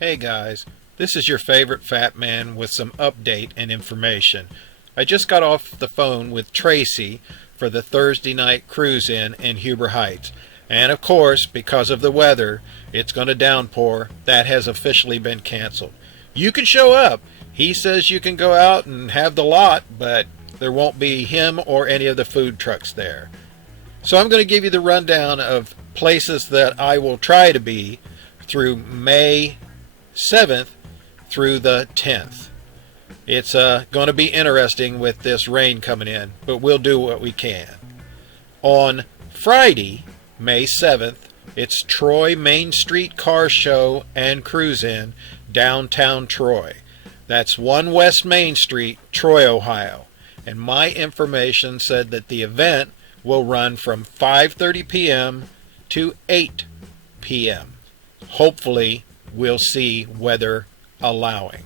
Hey guys, this is your favorite fat man with some update and information. I just got off the phone with Tracy for the Thursday night cruise-in Huber Heights. And of course, because of the weather, it's going to downpour. That has officially been canceled. You can show up. He says you can go out and have the lot, but there won't be him or any of the food trucks there. So I'm going to give you the rundown of places that I will try to be through May 7th through the 10th. It's going to be interesting with this rain coming in, but we'll do what we can. On Friday, May 7th, it's Troy Main Street Car Show and Cruise-In, downtown Troy. That's 1 West Main Street, Troy, Ohio. And my information said that the event will run from 5:30 p.m. to 8 p.m. Hopefully, we'll see weather allowing.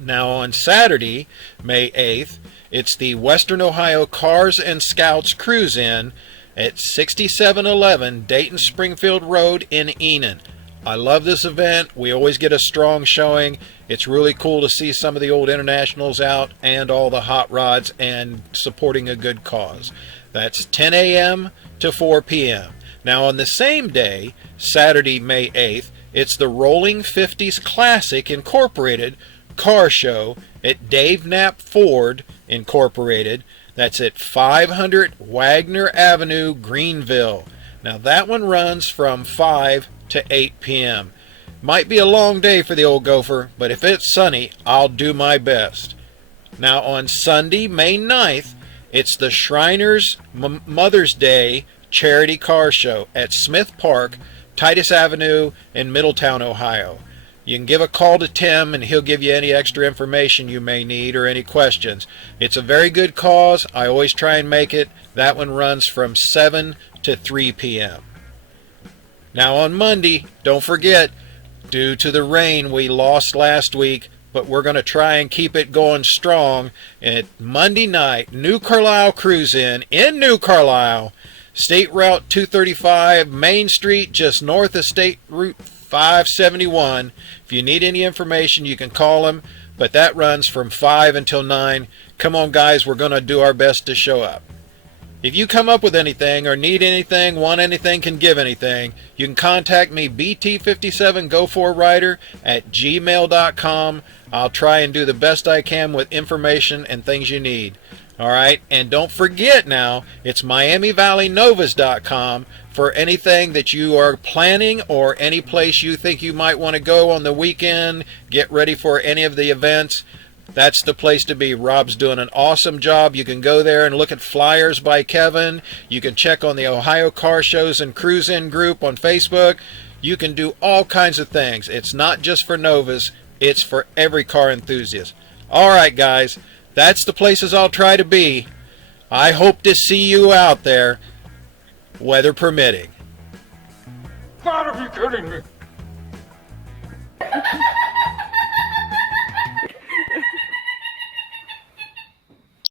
Now on Saturday, May 8th, it's the Western Ohio Cars and Scouts Cruise-In at 6711 Dayton Springfield Road in Enon. I love this event. We always get a strong showing. It's really cool to see some of the old internationals out and all the hot rods and supporting a good cause. That's 10 a.m. to 4 p.m. Now on the same day, Saturday, May 8th, it's the Rolling 50s Classic Incorporated Car Show at Dave Knapp Ford Incorporated. That's at 500 Wagner Ave Greenville. Now that one runs from 5 to 8 p.m. Might be a long day for the old gopher, but if it's sunny, I'll do my best. Now on Sunday, May 9th, it's the Shriners Mother's Day Charity Car Show at Smith Park, Tytus Avenue in Middletown, Ohio. You can give a call to Tim and he'll give you any extra information you may need or any questions. It's a very good cause. I always try and make it. That one runs from 7 to 3 p.m. Now on Monday, don't forget, due to the rain we lost last week, but we're going to try and keep it going strong. At Monday night, New Carlisle Cruise-In in New Carlisle, State Route 235, Main Street, just north of State Route 571. If you need any information, you can call him, but that runs from 5 until 9. Come on, guys, we're going to do our best to show up. If you come up with anything or need anything, want anything, can give anything, you can contact me, bt57go4rider at gmail.com. I'll try and do the best I can with information and things you need. All right, and don't forget now, it's miamivalleynovas.com for anything that you are planning or any place you think you might want to go on the weekend, get ready for any of the events. That's the place to be. Rob's doing an awesome job. You can go there and look at flyers by Kevin. You can check on the Ohio Car Shows and Cruise-In group on Facebook. You can do all kinds of things. It's not just for Novas. It's for every car enthusiast. All right, guys. That's the places I'll try to be. I hope to see you out there, weather permitting. God, are you kidding me?